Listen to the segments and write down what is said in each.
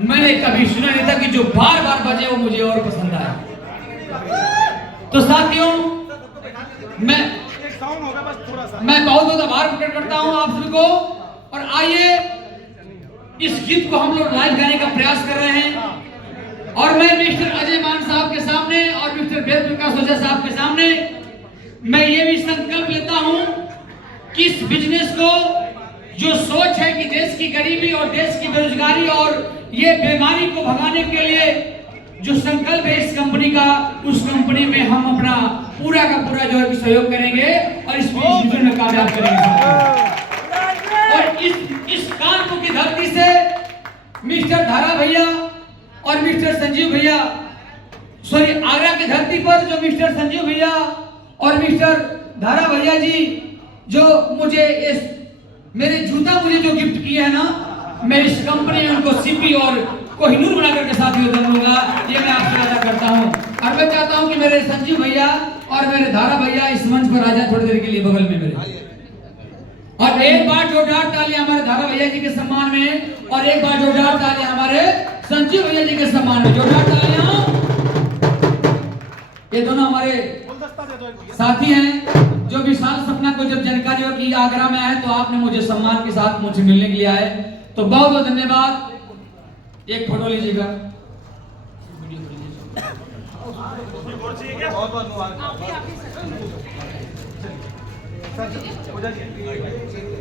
मैंने कभी सुना नहीं था कि जो बार बार बजे वो मुझे और पसंद आए। तो साथियों, मैं बहुत बहुत आभार प्रकट करता हूं आप सभी को। और आइए इस गीत को हम लोग लाइव गाने का प्रयास कर रहे हैं। और मैं मिस्टर अजय मान साहब के सामने और मिस्टर वेद प्रकाश ओझा साहब के सामने मैं ये भी संकल्प लेता हूं कि इस बिजनेस को, जो सोच है कि देश की गरीबी और देश की बेरोजगारी और ये बीमारी को भगाने के लिए जो संकल्प है इस कंपनी का, उस कंपनी में हम अपना पूरा का पूरा जो है सहयोग करेंगे और इस मिशन में कामयाब करेंगे। और इस कानपुर की धरती से मिस्टर धारा भैया और मिस्टर संजीव भैया, सॉरी आगरा की धरती पर जो मिस्टर संजीव भैया और मिस्टर धारा भैया जी जो मुझे मेरे जूता मुझे जो गिफ्ट किए हैं ना, मैं इस कंपनी में उनको सीपी और कोहिनूर बनाकर के साथ योगदान दूंगा, ये मैं आपसे वादा करता हूं। और मैं चाहता हूं कि मेरे संजीव भैया और मेरे धारा भैया इस मंच पर आ जाए थोड़ी देर के लिए बगल में मेरे। और एक बार जोरदार तालियां हमारे धारा भैया जी के सम्मान में और एक बार जोरदार तालियां हमारे संजीव भैया जी के सम्मान में। जोरदार तालियां। ये दोनों हमारे साथी हैं जो विशाल सपना को जब जानकारी हो कि आगरा में आए तो आपने मुझे सम्मान के साथ मुझसे मिलने के लिए आए, तो बहुत बहुत धन्यवाद। एक फोटो लीजिएगा।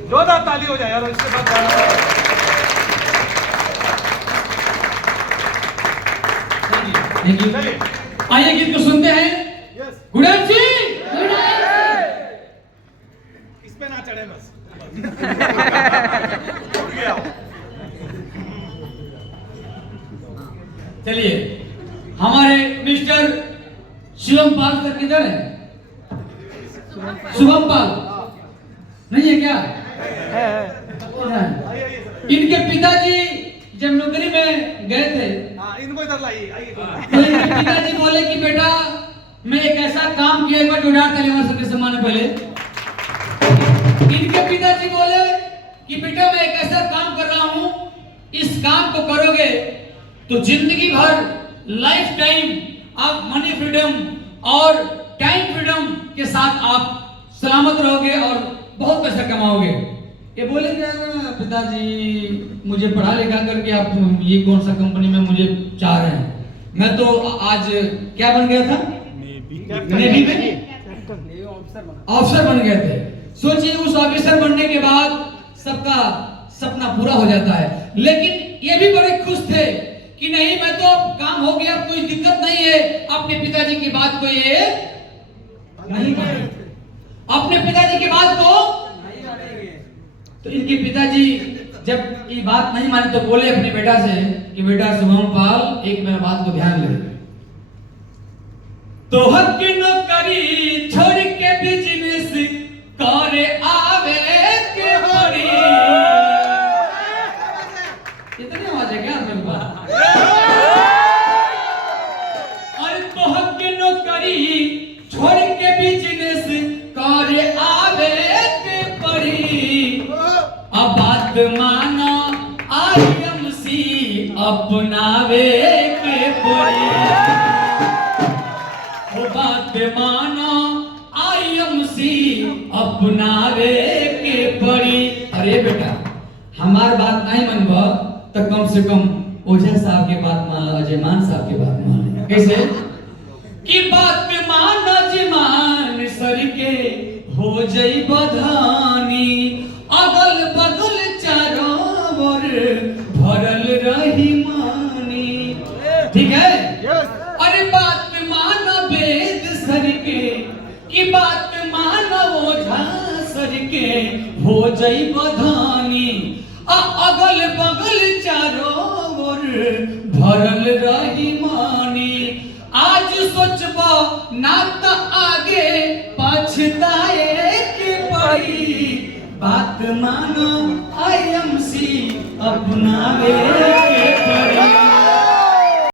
जोरदार ताली हो जाए यार इसके बाद। आइए गीत को सुनते हैं। गुड़म जी इस पे ना चढ़े बस। चलिए, हमारे मिस्टर शिवम पाल सर किधर है? शुभम पाल नहीं है क्या? इनके पिताजी जब नौकरी में गए थे, इनको इधर लाइए। तो इनके पिताजी बोले कि बेटा मैं एक ऐसा काम किया, एक बार जोरदार तालियां सबके सम्मान में पहले। इनके पिताजी बोले कि बेटा मैं एक ऐसा काम कर रहा हूं, इस काम को करोगे तो जिंदगी भर लाइफ टाइम आप मनी फ्रीडम और टाइम फ्रीडम के साथ आप सलामत रहोगे और बहुत पैसा कमाओगे। ये बोले क्या पिताजी मुझे पढ़ा लिखा करके आप ये कौन सा कंपनी में मुझे चाह रहे हैं? मैं तो आज क्या बन गया था, नेवी में ऑफिसर बन गए थे। सोचिए उस ऑफिसर बनने के बाद सबका सपना पूरा हो जाता है, लेकिन ये भी बड़े खुश थे कि नहीं मैं तो काम हो गया, कोई दिक्कत नहीं है। अपने पिताजी की बात को ये नहीं माने, अपने पिताजी की बात को तो इनके पिताजी जब ये बात नहीं मानी तो बोले अपने बेटा से कि बेटा शुभम पाल एक मेरा बात को ध्यान ले, तो हक की नौकरी छोड़ के बिजनेस करे आवे के पड़ी। इतनी आवाज है क्या मेरे पास? और तो हक की नौकरी छोड़ के बिजनेस करे आवे के पड़ी। अब बात मानो आईएमसी अपनावे के पड़ी। बात मानो आईएमसी अपनावे के पड़ी। अरे बेटा हमार बात नहीं मनबा तो कम से कम ओझा साहब के बात मान लो, अजय मान साहब के बात मान लो। कैसे कि बात मान अजमान सर के हो जाई बधानी, अगल बगल चारों ओर भरल रही मानी। ठीक है? अरे बात मान वेद सर के कि बात मान ओझा सर के हो जाई बधानी, अगल बगल चारों ओर भरल रही मानी। आज सोचबा ना तो आगे पछताए के पड़ी। बात मानो आईएमसी अपनावे